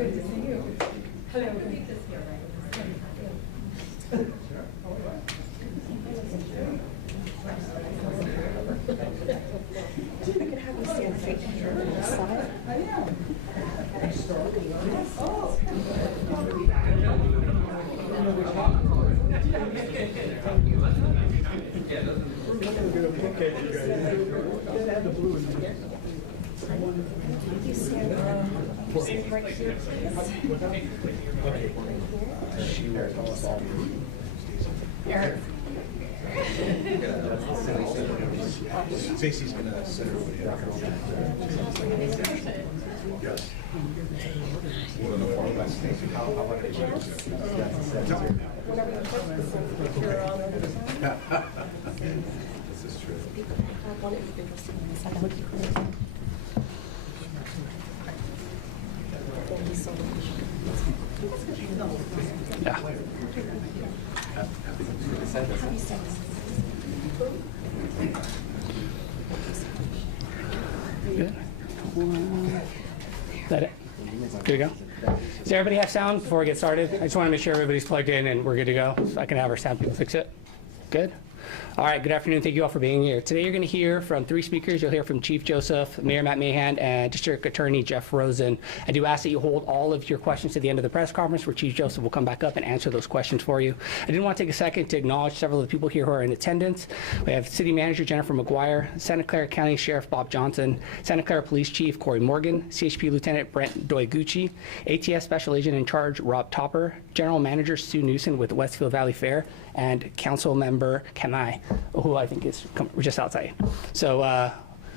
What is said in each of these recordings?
Good to see you. Hello. Good to see you. I could have you stand straight here on the side. I am. You stand right here, please. Stacey's going to sit everybody up. Yes. How about it? This is true. Yeah. Good. Is that it? Good to go? Does everybody have sound before we get started? I just want to make sure everybody's plugged in and we're good to go, so I can have our sound people fix it. Good? All right, good afternoon. Thank you all for being here. Today you're going to hear from three speakers. You'll hear from Chief Joseph, Mayor Matt Mahan, and District Attorney Jeff Rosen. I do ask that you hold all of your questions to the end of the press conference where Chief Joseph will come back up and answer those questions for you. I did want to take a second to acknowledge several of the people here who are in attendance. We have City Manager Jennifer McGuire, Santa Clara County Sheriff Bob Johnson, Santa Clara Police Chief Corey Morgan, CHP Lieutenant Brent Doiguchi, ATS Special Agent in Charge Rob Topper, General Manager Sue Newsom with Westfield Valley Fair, and Council Member Kamai, who I think is just outside. So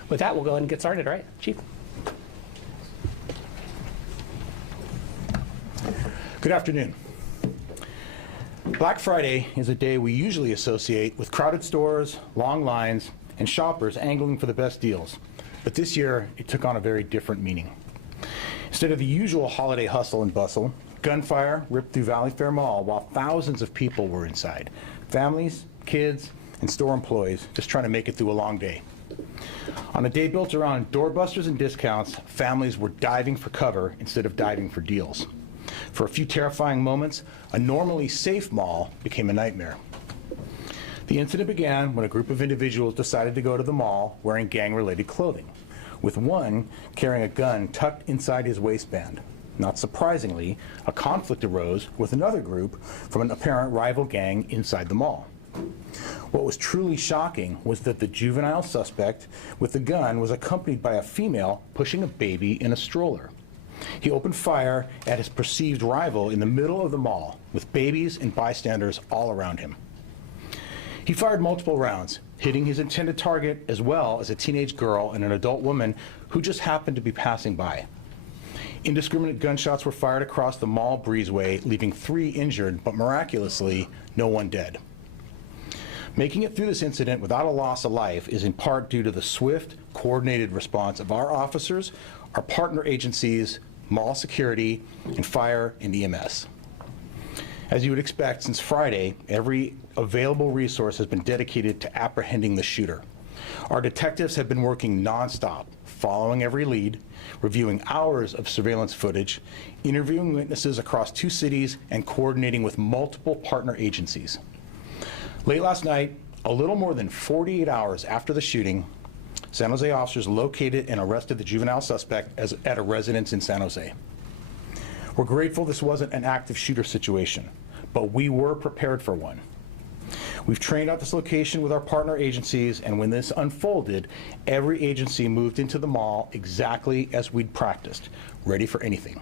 with that, we'll go ahead and get started, all right? Chief. Good afternoon. Black Friday is a day we usually associate with crowded stores, long lines, and shoppers angling for the best deals. But this year, it took on a very different meaning. Instead of the usual holiday hustle and bustle, gunfire ripped through Valley Fair Mall while thousands of people were inside. Families, kids, and store employees just trying to make it through a long day. On a day built around doorbusters and discounts, families were diving for cover instead of diving for deals. For a few terrifying moments, a normally safe mall became a nightmare. The incident began when a group of individuals decided to go to the mall wearing gang-related clothing, with one carrying a gun tucked inside his waistband. Not surprisingly, a conflict arose with another group from an apparent rival gang inside the mall. What was truly shocking was that the juvenile suspect with the gun was accompanied by a female pushing a baby in a stroller. He opened fire at his perceived rival in the middle of the mall, with babies and bystanders all around him. He fired multiple rounds, hitting his intended target as well as a teenage girl and an adult woman who just happened to be passing by. Indiscriminate gunshots were fired across the mall breezeway, leaving 3 injured, but miraculously, no one dead. Making it through this incident without a loss of life is in part due to the swift, coordinated response of our officers, our partner agencies, mall security, and fire and EMS. As you would expect, since Friday, every available resource has been dedicated to apprehending the shooter. Our detectives have been working nonstop, following every lead, reviewing hours of surveillance footage, interviewing witnesses across 2 cities, and coordinating with multiple partner agencies. Late last night, a little more than 48 hours after the shooting, San Jose officers located and arrested the juvenile suspect at a residence in San Jose. We're grateful this wasn't an active shooter situation, but we were prepared for one. We've trained out this location with our partner agencies, and when this unfolded, every agency moved into the mall exactly as we'd practiced, ready for anything.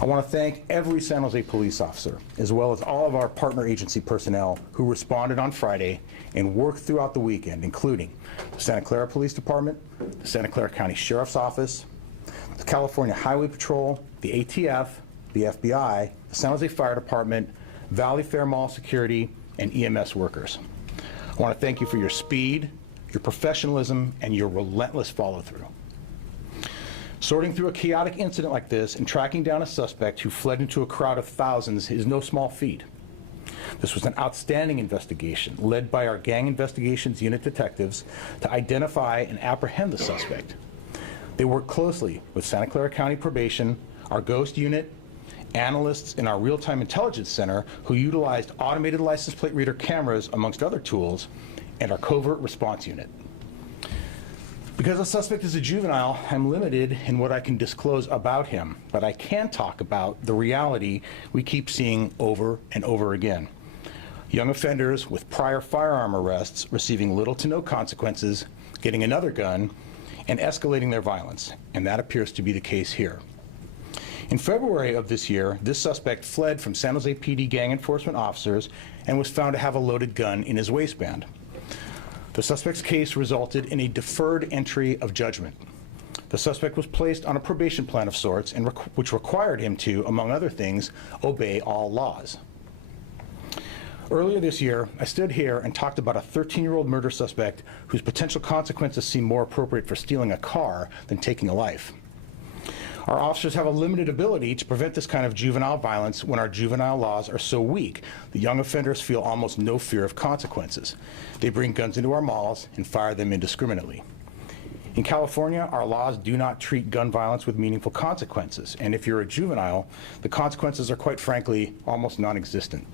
I want to thank every San Jose police officer, as well as all of our partner agency personnel who responded on Friday and worked throughout the weekend, including the Santa Clara Police Department, the Santa Clara County Sheriff's Office, the California Highway Patrol, the ATF, the FBI, the San Jose Fire Department, Valley Fair Mall Security, and EMS workers. I want to thank you for your speed, your professionalism, and your relentless follow-through. Sorting through a chaotic incident like this and tracking down a suspect who fled into a crowd of thousands is no small feat. This was an outstanding investigation led by our Gang Investigations Unit detectives to identify and apprehend the suspect. They worked closely with Santa Clara County Probation, our GHOST unit, analysts in our real-time intelligence center who utilized automated license plate reader cameras, amongst other tools, and our covert response unit. Because the suspect is a juvenile, I'm limited in what I can disclose about him, but I can talk about the reality we keep seeing over and over again. Young offenders with prior firearm arrests receiving little to no consequences, getting another gun, and escalating their violence, and that appears to be the case here. In February of this year, this suspect fled from San Jose PD gang enforcement officers and was found to have a loaded gun in his waistband. The suspect's case resulted in a deferred entry of judgment. The suspect was placed on a probation plan of sorts, which required him to, among other things, obey all laws. Earlier this year, I stood here and talked about a 13-year-old murder suspect whose potential consequences seem more appropriate for stealing a car than taking a life. Our officers have a limited ability to prevent this kind of juvenile violence when our juvenile laws are so weak that young offenders feel almost no fear of consequences. They bring guns into our malls and fire them indiscriminately. In California, our laws do not treat gun violence with meaningful consequences, and if you're a juvenile, the consequences are quite frankly almost non-existent.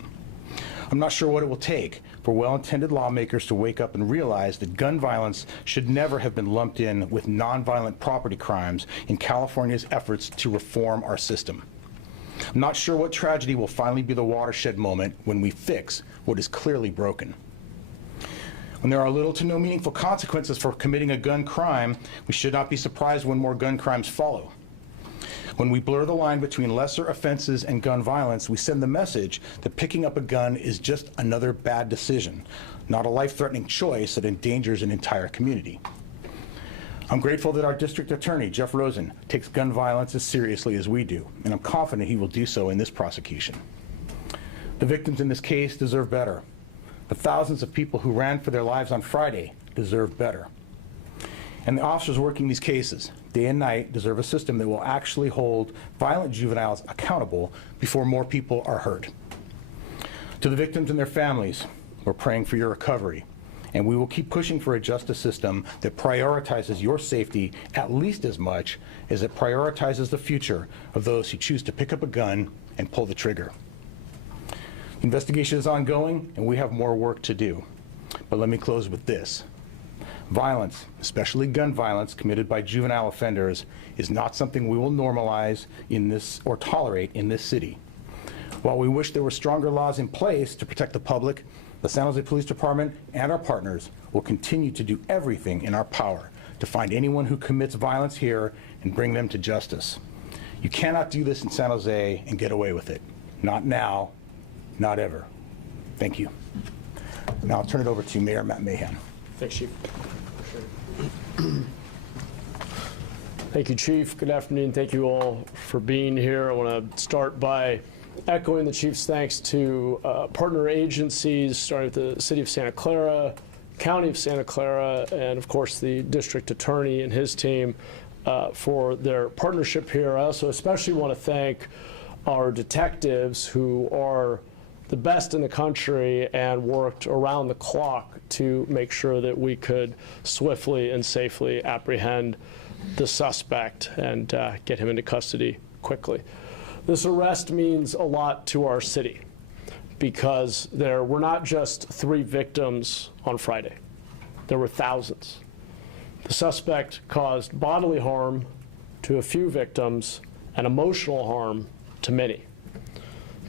I'm not sure what it will take for well-intended lawmakers to wake up and realize that gun violence should never have been lumped in with nonviolent property crimes in California's efforts to reform our system. I'm not sure what tragedy will finally be the watershed moment when we fix what is clearly broken. When there are little to no meaningful consequences for committing a gun crime, we should not be surprised when more gun crimes follow. When we blur the line between lesser offenses and gun violence, we send the message that picking up a gun is just another bad decision, not a life-threatening choice that endangers an entire community. I'm grateful that our district attorney, Jeff Rosen, takes gun violence as seriously as we do, and I'm confident he will do so in this prosecution. The victims in this case deserve better. The thousands of people who ran for their lives on Friday deserve better. And the officers working these cases, day and night, deserve a system that will actually hold violent juveniles accountable before more people are hurt. To the victims and their families, we're praying for your recovery, and we will keep pushing for a justice system that prioritizes your safety at least as much as it prioritizes the future of those who choose to pick up a gun and pull the trigger. The investigation is ongoing, and we have more work to do. But let me close with this. Violence, especially gun violence committed by juvenile offenders, is not something we will normalize in this or tolerate in this city. While we wish there were stronger laws in place to protect the public, the San Jose Police Department and our partners will continue to do everything in our power to find anyone who commits violence here and bring them to justice. You cannot do this in San Jose and get away with it. Not now, not ever. Thank you. Now I'll turn it over to Mayor Matt Mahan. Thanks, Chief. Thank you, Chief. Good afternoon. Thank you all for being here. I want to start by echoing the Chief's thanks to partner agencies, starting with the City of Santa Clara, County of Santa Clara, and of course the District Attorney and his team for their partnership here. I also especially want to thank our detectives who are the best in the country and worked around the clock to make sure that we could swiftly and safely apprehend the suspect and get him into custody quickly. This arrest means a lot to our city because there were not just 3 victims on Friday. There were thousands. The suspect caused bodily harm to a few victims and emotional harm to many.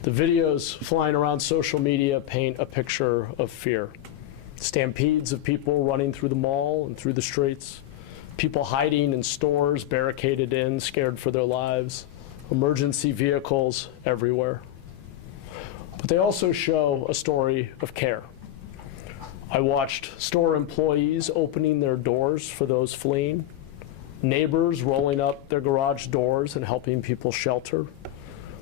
The videos flying around social media paint a picture of fear. Stampedes of people running through the mall and through the streets, people hiding in stores, barricaded in, scared for their lives, emergency vehicles everywhere. But they also show a story of care. I watched store employees opening their doors for those fleeing, neighbors rolling up their garage doors and helping people shelter,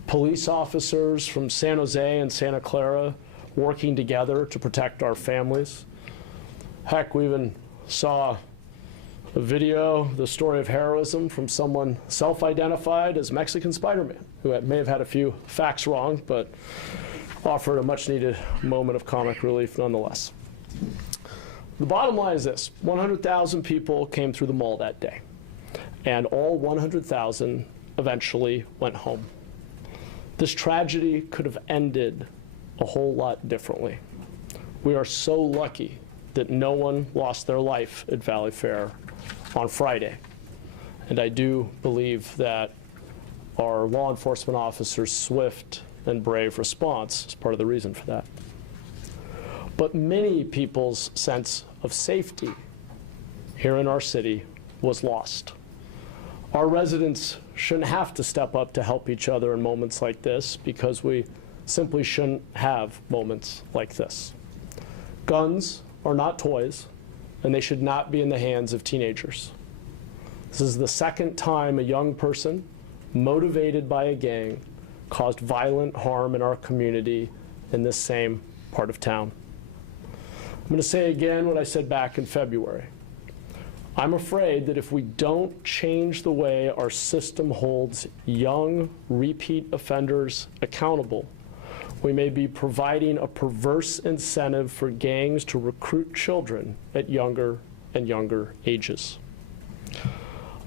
police officers from San Jose and Santa Clara working together to protect our families. Heck, we even saw a video, the story of heroism from someone self-identified as Mexican Spider-Man, who may have had a few facts wrong, but offered a much-needed moment of comic relief nonetheless. The bottom line is this: 100,000 people came through the mall that day, and all 100,000 eventually went home. This tragedy could have ended a whole lot differently. We are so lucky that no one lost their life at Valley Fair on Friday. And I do believe that our law enforcement officers' swift and brave response is part of the reason for that. But many people's sense of safety here in our city was lost. Our residents shouldn't have to step up to help each other in moments like this because we simply shouldn't have moments like this. Guns are not toys, and they should not be in the hands of teenagers. This is the second time a young person motivated by a gang caused violent harm in our community in this same part of town. I'm going to say again what I said back in February. I'm afraid that if we don't change the way our system holds young repeat offenders accountable, we may be providing a perverse incentive for gangs to recruit children at younger and younger ages.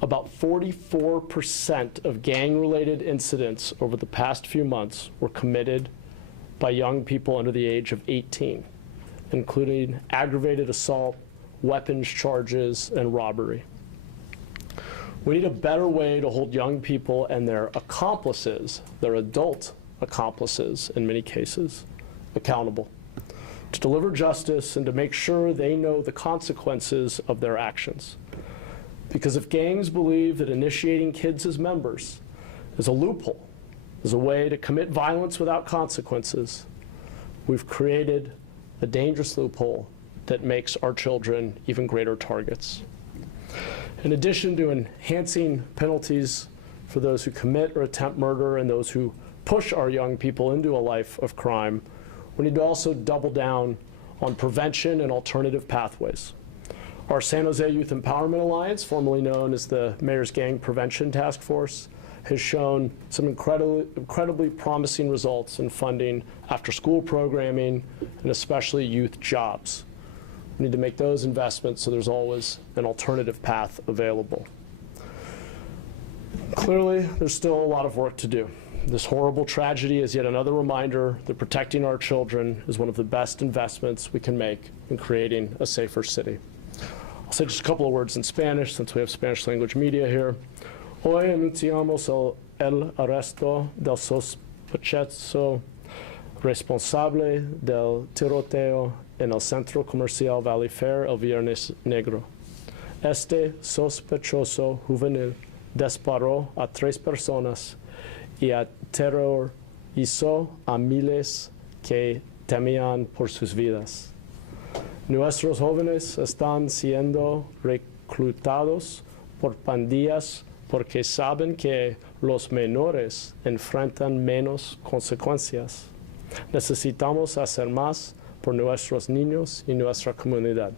About 44% of gang-related incidents over the past few months were committed by young people under the age of 18, including aggravated assault, weapons charges, and robbery. We need a better way to hold young people and their accomplices, their adult accomplices in many cases, accountable, to deliver justice and to make sure they know the consequences of their actions. Because if gangs believe that initiating kids as members is a loophole, is a way to commit violence without consequences, we've created a dangerous loophole that makes our children even greater targets. In addition to enhancing penalties for those who commit or attempt murder and those who push our young people into a life of crime, we need to also double down on prevention and alternative pathways. Our San Jose Youth Empowerment Alliance, formerly known as the Mayor's Gang Prevention Task Force, has shown some incredibly promising results in funding after-school programming and especially youth jobs. We need to make those investments so there's always an alternative path available. Clearly, there's still a lot of work to do. This horrible tragedy is yet another reminder that protecting our children is one of the best investments we can make in creating a safer city. I'll say just a couple of words in Spanish since we have Spanish language media here. Hoy anunciamos el arresto del sospechoso responsable del tiroteo en el centro comercial Valley Fair el Viernes Negro. Este sospechoso juvenil disparó a 3 personas y aterrorizó a miles que temían por sus vidas. Nuestros jóvenes están siendo reclutados por pandillas porque saben que los menores enfrentan menos consecuencias. Necesitamos hacer más por nuestros niños y nuestra comunidad.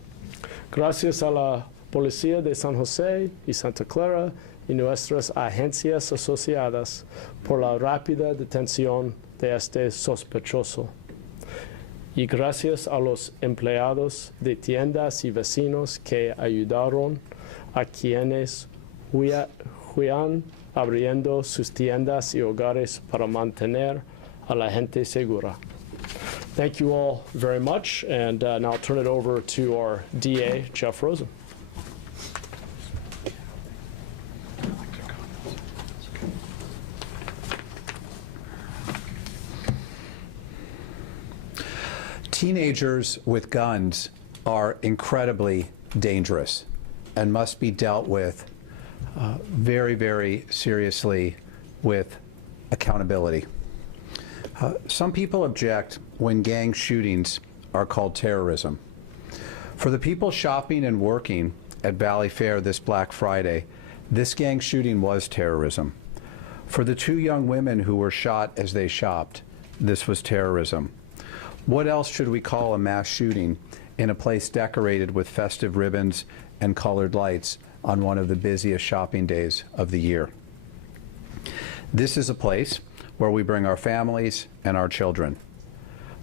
Gracias a la Policía de San José y Santa Clara y nuestras agencias asociadas por la rápida detención de este sospechoso. Y gracias a los empleados de tiendas y vecinos que ayudaron a quienes huían abriendo sus tiendas y hogares para mantener a la gente segura. Thank you all very much, and now I'll turn it over to our DA, Jeff Rosen. Teenagers with guns are incredibly dangerous and must be dealt with very, very seriously with accountability. Some people object when gang shootings are called terrorism. For the people shopping and working at Valley Fair this Black Friday, this gang shooting was terrorism. For the 2 young women who were shot as they shopped, this was terrorism. What else should we call a mass shooting in a place decorated with festive ribbons and colored lights on one of the busiest shopping days of the year? This is a place where we bring our families and our children.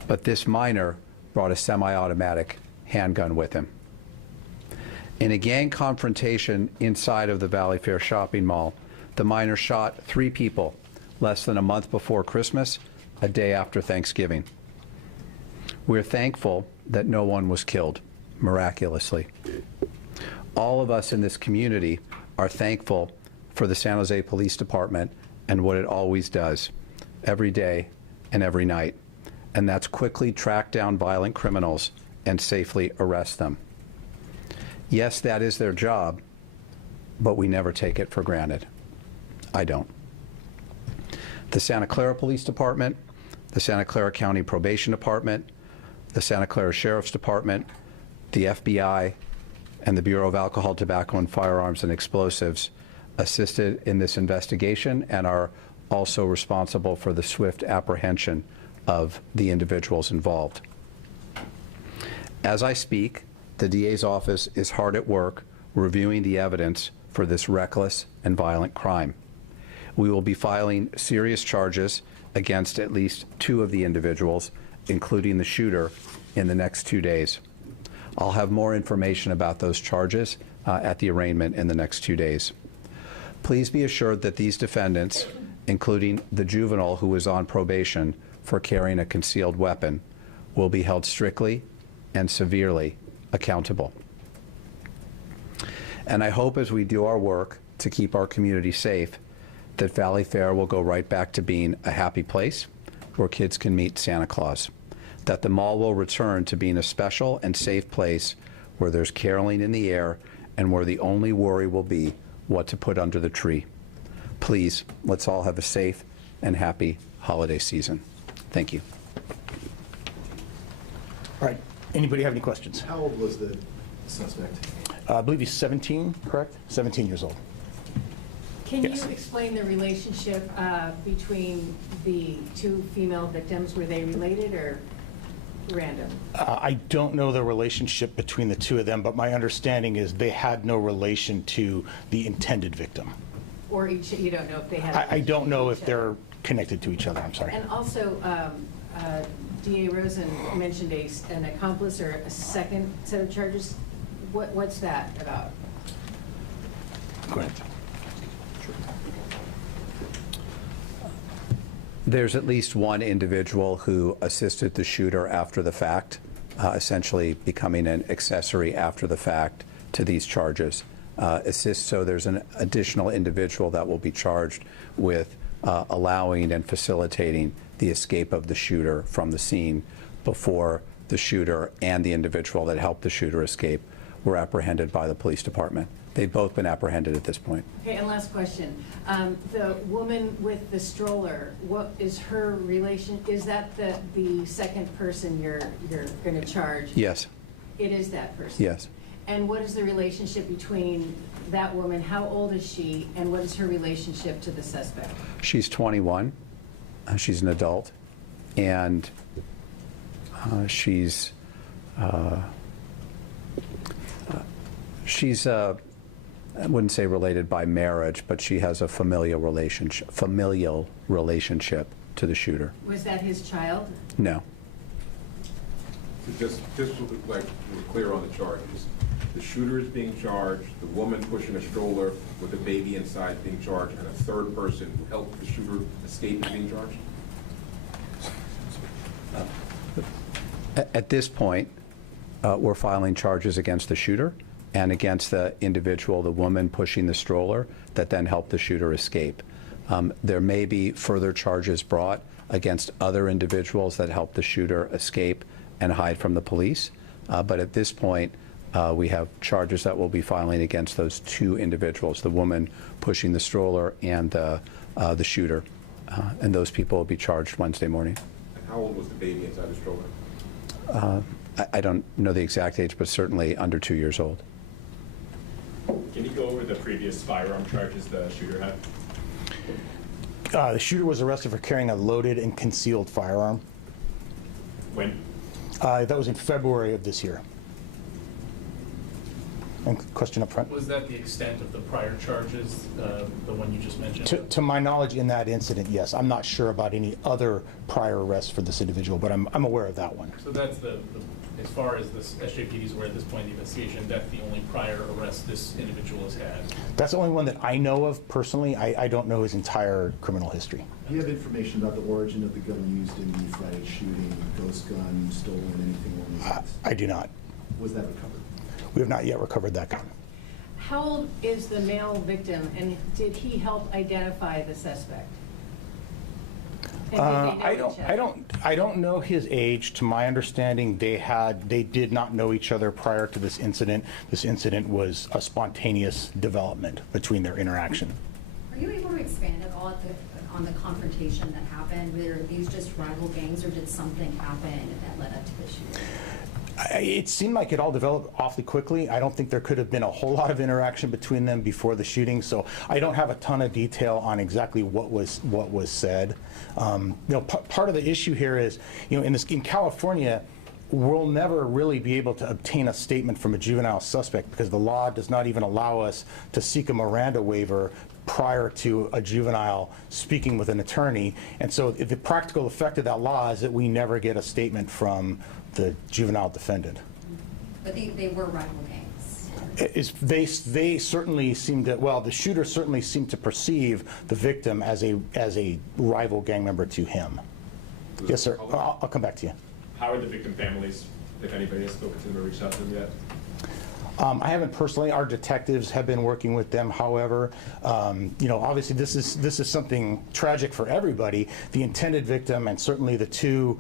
But this minor brought a semi-automatic handgun with him. In a gang confrontation inside of the Valley Fair shopping mall, The minor shot 3 people less than a month before Christmas, a day after Thanksgiving. We're thankful that no one was killed, miraculously. All of us in this community are thankful for the San Jose Police Department and what it always does, every day and every night, and that's quickly track down violent criminals and safely arrest them. Yes, that is their job, but we never take it for granted. I don't. The Santa Clara Police Department, the Santa Clara County Probation Department, the Santa Clara Sheriff's Department, the FBI, and the Bureau of Alcohol, Tobacco, and Firearms and Explosives assisted in this investigation and are also responsible for the swift apprehension of the individuals involved. As I speak, the DA's office is hard at work reviewing the evidence for this reckless and violent crime. We will be filing serious charges against at least 2 of the individuals, including the shooter, in the next 2 days. I'll have more information about those charges at the arraignment in the next 2 days. Please be assured that these defendants, including the juvenile who was on probation for carrying a concealed weapon, will be held strictly and severely accountable. And I hope as we do our work to keep our community safe, that Valley Fair will go right back to being a happy place where kids can meet Santa Claus, that the mall will return to being a special and safe place where there's caroling in the air and where the only worry will be what to put under the tree. Please, let's all have a safe and happy holiday season. Thank you. All right, anybody have any questions? How old was the suspect? I believe he's 17, correct? 17 years old. Can you Yes. explain the relationship between the 2 female victims? Were they related or random? I don't know the relationship between the 2 of them, but my understanding is they had no relation to the intended victim. Or each, you don't know if they had? I don't know if each other? they're connected to each other, I'm sorry. And also, DA Rosen mentioned an accomplice or a second set of charges. What's that about? Go ahead. There's at least one individual who assisted the shooter after the fact, essentially becoming an accessory after the fact to these charges. So there's an additional individual that will be charged with allowing and facilitating the escape of the shooter from the scene before the shooter and the individual that helped the shooter escape were apprehended by the police department. They've both been apprehended at this point. Okay, and last question. The woman with the stroller, what is her relation? Is that the second person you're going to charge? Yes, It is that person? yes. And what is the relationship between that woman? How old is she? And what is her relationship to the suspect? She's 21. She's an adult. And she's I wouldn't say related by marriage, but she has a familial relationship to the shooter. Was that his child? No. So just like we're clear on the charges. The shooter is being charged, the woman pushing a stroller with a baby inside being charged, and a third person who helped the shooter escape is being charged? At this point, we're filing charges against the shooter and against the individual, the woman pushing the stroller, that then helped the shooter escape. There may be further charges brought against other individuals that helped the shooter escape and hide from the police. But at this point, we have charges that we'll be filing against those 2 individuals, the woman pushing the stroller and the shooter. And those people will be charged Wednesday morning. And how old was the baby inside the stroller? I don't know the exact age, but certainly under 2 years old. Can you go over the previous firearm charges the shooter had? The shooter was arrested for carrying a loaded and concealed firearm. When? That was in February of this year. And question up front? Was that the extent of the prior charges, the one you just mentioned? To my knowledge, in that incident, yes. I'm not sure about any other prior arrests for this individual, but I'm aware of that one. So that's the as far as this SJPD's aware at this point in the investigation, that's the only prior arrest this individual has had? That's the only one that I know of personally. I don't know his entire criminal history. Do you have information about the origin of the gun used in the Friday shooting, ghost gun, stolen, anything along those lines? I do not. Was that recovered? We have not yet recovered that gun. How old is the male victim, and did he help identify the suspect? And did they know each other? I don't know his age. To my understanding, they did not know each other prior to this incident. This incident was a spontaneous development between their interaction. Are you able to expand at all on the confrontation that happened? Were these just rival gangs, or did something happen that led up to the shooting? It seemed like it all developed awfully quickly. I don't think there could have been a whole lot of interaction between them before the shooting, so I don't have a ton of detail on exactly what was said. Part of the issue here is, in California, we'll never really be able to obtain a statement from a juvenile suspect because the law does not even allow us to seek a Miranda waiver prior to a juvenile speaking with an attorney. And so the practical effect of that law is that we never get a statement from the juvenile defendant. But they were rival gangs. They certainly seemed to, well, the shooter certainly seemed to perceive the victim as a rival gang member to him. Yes, sir. I'll come back to you. How are the victim families, if anybody has spoken to them or reached out to them yet? I haven't personally. Our detectives have been working with them. However, obviously this is something tragic for everybody. The intended victim, and certainly the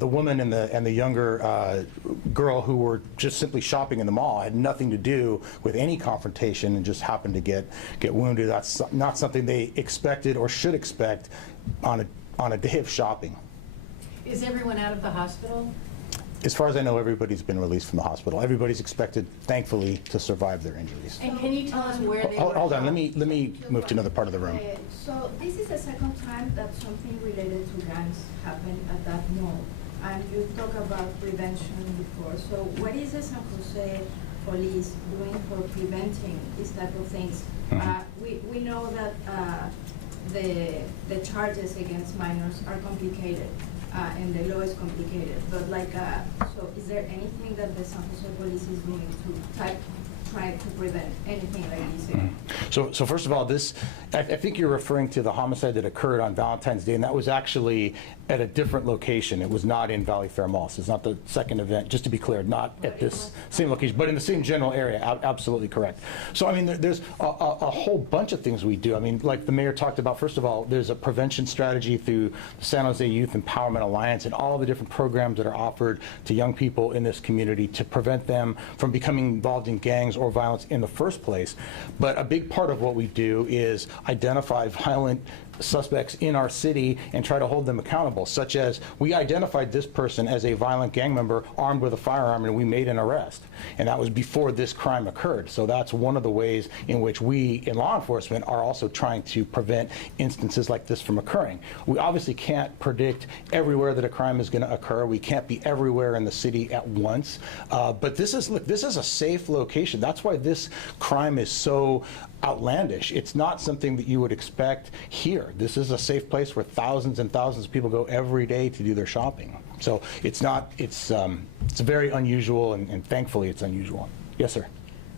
woman and the younger girl who were just simply shopping in the mall, had nothing to do with any confrontation and just happened to get wounded. That's not something they expected or should expect on a day of shopping. Is everyone out of the hospital? As far as I know, everybody's been released from the hospital. Everybody's expected, thankfully, to survive their injuries. And can you tell us where they were? Hold on, let me move to another part of the room. So this is the second time that something related to gangs happened at that mall. And you talk about prevention before. So what is the San Jose police doing for preventing these type of things? We know that the charges against minors are complicated. And the law is complicated, but so is there anything that the San Jose police is doing to try to prevent anything like this here? So first of all, I think you're referring to the homicide that occurred on Valentine's Day, and that was actually at a different location. It was not in Valley Fair Mall. So it's not the second event, just to be clear, not at this same location, but in the same general area. Absolutely correct. So I mean, there's a whole bunch of things we do. I mean, like the mayor talked about, first of all, there's a prevention strategy through the San Jose Youth Empowerment Alliance and all of the different programs that are offered to young people in this community to prevent them from becoming involved in gangs or violence in the first place. But a big part of what we do is identify violent suspects in our city and try to hold them accountable, such as we identified this person as a violent gang member armed with a firearm, and we made an arrest. And that was before this crime occurred. So that's one of the ways in which we in law enforcement are also trying to prevent instances like this from occurring. We obviously can't predict everywhere that a crime is going to occur. We can't be everywhere in the city at once. But this is a safe location. That's why this crime is so outlandish. It's not something that you would expect here. This is a safe place where thousands and thousands of people go every day to do their shopping. So it's very unusual, and thankfully it's unusual. Yes, sir.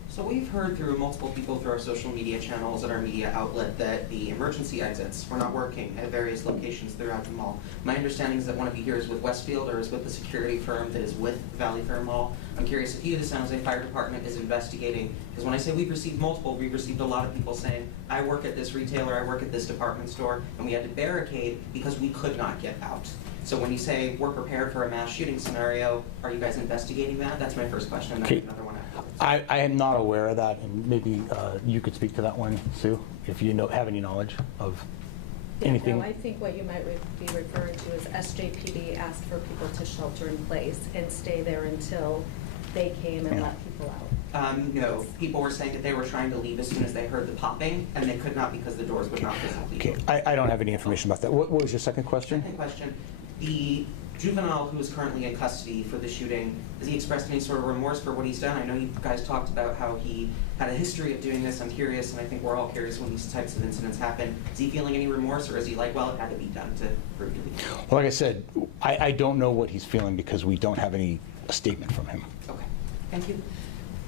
So we've heard through multiple people through our social media channels and our media outlet that the emergency exits were not working at various locations throughout the mall. My understanding is that one of you here is with Westfield or is with the security firm that is with Valley Fair Mall. I'm curious if you, the San Jose Fire Department, is investigating, because when I say we've received a lot of people saying, I work at this retailer, I work at this department store, and we had to barricade because we could not get out. So when you say we're prepared for a mass shooting scenario, are you guys investigating that? That's my first question, and then another one afterwards. I am not aware of that, and maybe you could speak to that one, Sue, if you have any knowledge of anything. No, I think what you might be referring to is SJPD asked for people to shelter in place and stay there until they came and let people out. No, people were saying that they were trying to leave as soon as they heard the popping, and they could not because the doors would not physically open. I don't have any information about that. What was your second question? Second question. The juvenile who is currently in custody for the shooting, has he expressed any sort of remorse for what he's done? I know you guys talked about how he had a history of doing this. I'm curious, and I think we're all curious when these types of incidents happen. Is he feeling any remorse, or is he like, well, it had to be done to prove to be? Well, like I said, I don't know what he's feeling because we don't have any a statement from him. Okay, thank you.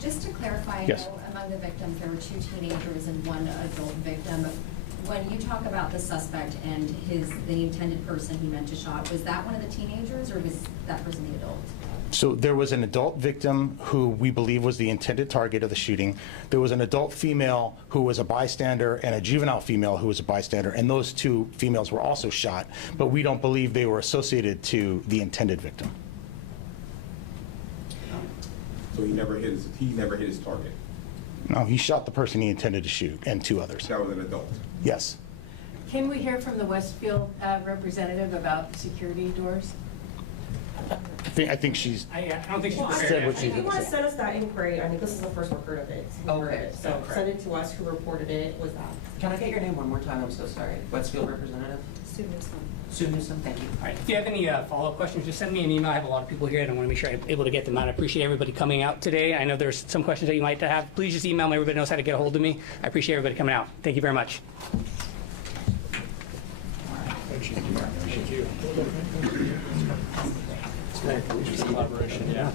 Just to clarify, I Yes. know among the victims, there were 2 teenagers and 1 adult victim. When you talk about the suspect and the intended person he meant to shot, was that one of the teenagers or was that person the adult? So there was an adult victim who we believe was the intended target of the shooting. There was an adult female who was a bystander and a juvenile female who was a bystander, and those 2 females were also shot, but we don't believe they were associated to the intended victim. So he never hit his target. No, he shot the person he intended to shoot and 2 others. That was an adult. Yes. Can we hear from the Westfield representative about security doors? I think she's I don't think she's Well, said what she if you want to said. send us that inquiry, I mean, this is the first we've heard of it. We've heard Okay, it. So okay. send it to us, who reported it, was that? Can I get your name one more time? I'm so sorry. Westfield representative? Sue Newsom. Sue Newsom, thank you. All right, if you have any follow-up questions, just send me an email. I have a lot of people here, and I want to make sure I'm able to get them out. I appreciate everybody coming out today. I know there's some questions that you might have. Please just email me. Everybody knows how to get a hold of me. I appreciate everybody coming out. Thank you very much. Thank you. Collaboration, yeah.